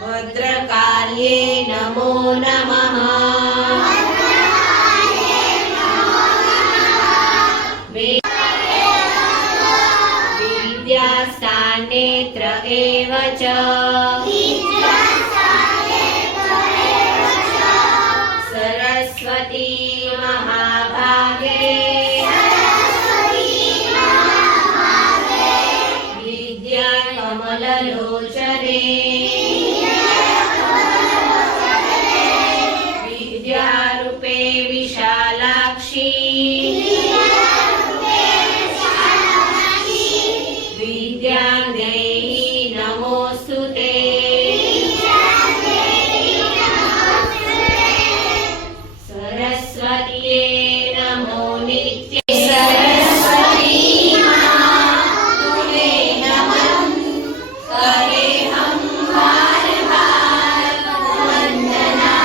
भद्रकाल्ये नमो नमः। विद्यास्थानेत्र एव च सरस्वती महाभागे विद्या कमललोचने विद्यारूपे विशालाक्षी विद्यादेहि नमोस्तुते। सरस्वत्यै नमो नित्ये। सरस्वती मां तुमे नमः करेऽहं बार बार वंदना।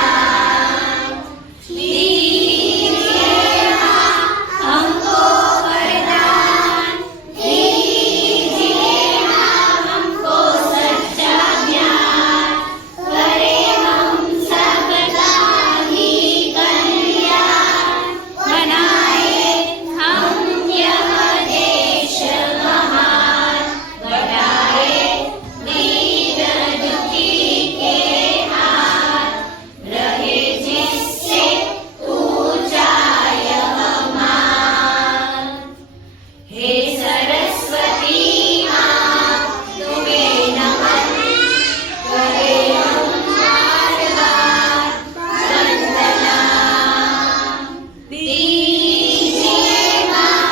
दीजिए मां हमको वरदान, दीजिए मां हमको सच्चा ज्ञान, करें हम सबका ही कल्याण, बनाए हम यह देश महान, बढ़ाए दीन दुखी के हाथ, रहे जिससे ऊंचा यह मान। हे सरस्वती मां तुम्हें नमन, करें हम बार बार वंदना। दीजिए मां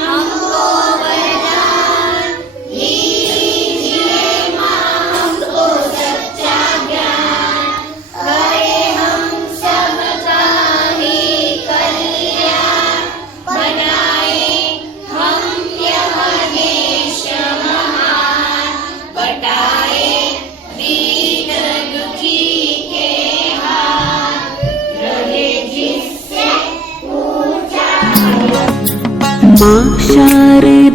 हमको वरदान, दीजिए मां हमको सच्चा ज्ञान, करें हम सबका ही कल्याण, बनाए हम यह देश महान, बटाए दीन दुखी के हाथ, रहे जिससे ऊंचा। मां शारदा